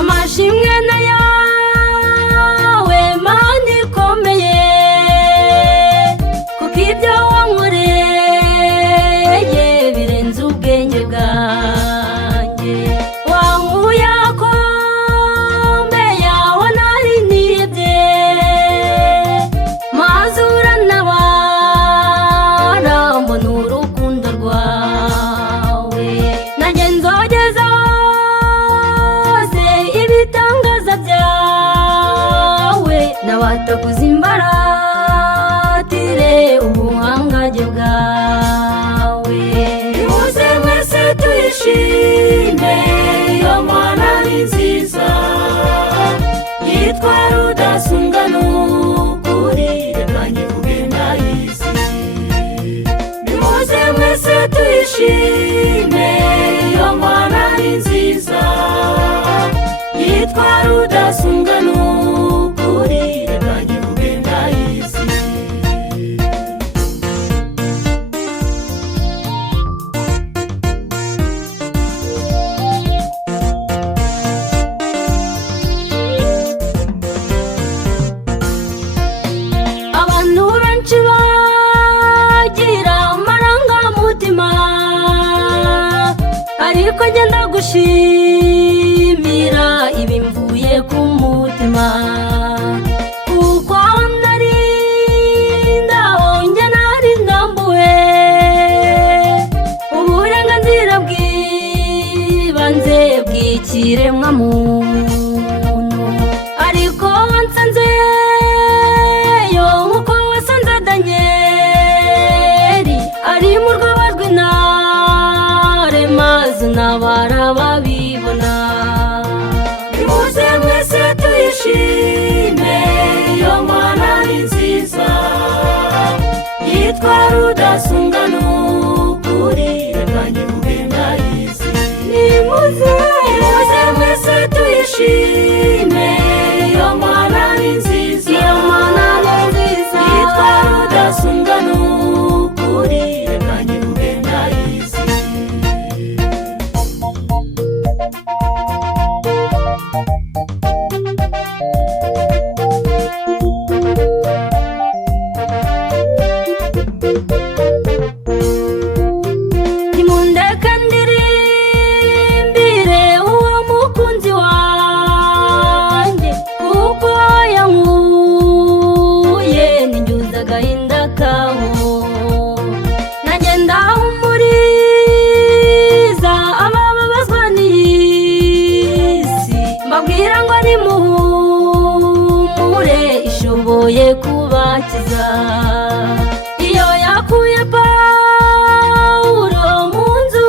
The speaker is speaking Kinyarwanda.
amashimwe na yawe Mana ikomeye, kuko ibyo wankoreye birenze ubwenge bwanjye. Wankuye ahakomeye aho nari nibye, maze urantabara mbona urukundo rwawe. Nanjye nzogeza hose ibitangaza byawe, n'abatakuza imbaratire ubuhangange bwawe. nimuze mwese tuyishime, iyo Mana ni nziza, yitwa Rudasumbwa n'ukuri, reka nyivuge ndayizi. nimuze mwese tuyishime, iyo Mana ni nziza, yitwa Rudasumbwa n'ukuri, reka nyivuge ndayizi. Abantu benshi bagira amarangamutima, ariko njye ndagushimira ibimvuye ku mutima, kuko aho nari ndaho njye nari ndambuwe uburenganzira bw'ibanze bw'ikiremwamuntu. Ariko wansanzeyo nk'uko wasanze Danyeli ari mu rwobo rw'intare, maze untabara babibona. nimuze mwese tuyishime, iyo Mana ni nziza, yitwa Rudasumbwa n'ukuri, reka nyivuge ndayizi. nimuze mwese tuyishime, iyo Mana ni nziza, iyo Mana ni nziza, yitwa Rudasumbwa n'ukuri, reka nyivuge ndayizi. nimundeke ndirimbire uwo mukunzi wanjye, kuko yankuye ninjyuza agahinda kawo. Nanjye ndahumuriza abababazwa n'iyi si, mbabwira ngo nimuhumure ishoboye kubakiza.